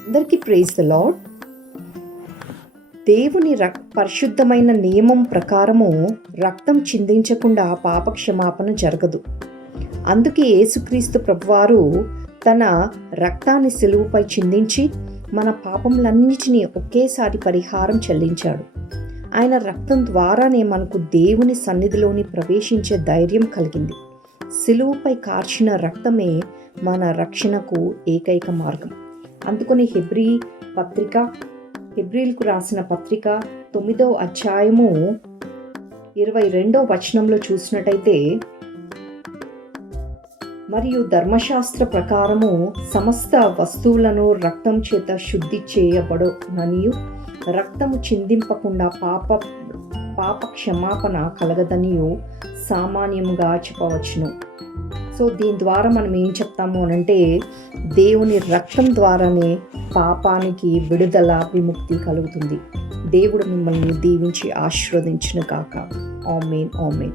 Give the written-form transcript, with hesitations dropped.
అందరికీ praise the lord. దేవుని పరిశుద్ధమైన నియమం ప్రకారము రక్తం చిందించకుండా పాప క్షమాపణ జరగదు. అందుకే యేసుక్రీస్తు ప్రభువారు తన రక్తాన్ని సిలువపై చిందించి మన పాపములన్నిటినీ ఒకేసారి పరిహారం చెల్లించాడు. ఆయన రక్తం ద్వారానే మనకు దేవుని సన్నిధిలోని ప్రవేశించే ధైర్యం కలిగింది. సిలువపై కార్చిన రక్తమే మన రక్షణకు ఏకైక మార్గం. అందుకని హెబ్రీలకు రాసిన పత్రిక 9వ అధ్యాయము 22వ వచనంలో చూసినట్టయితే, మరియు ధర్మశాస్త్ర ప్రకారము సమస్త వస్తువులను రక్తం చేత శుద్ధి చేయబడుననియు రక్తము చిందింపకుండా పాప క్షమాపణ కలగదనియు సామాన్యంగా చెప్పవచ్చును. సో దీని ద్వారా మనం ఏం చెప్తాము అనంటే, దేవుని రక్తం ద్వారానే పాపానికి విడుదల, విముక్తి కలుగుతుంది. దేవుడు మిమ్మల్ని దీవించి ఆశీర్వదించును గాక. ఆమేన్.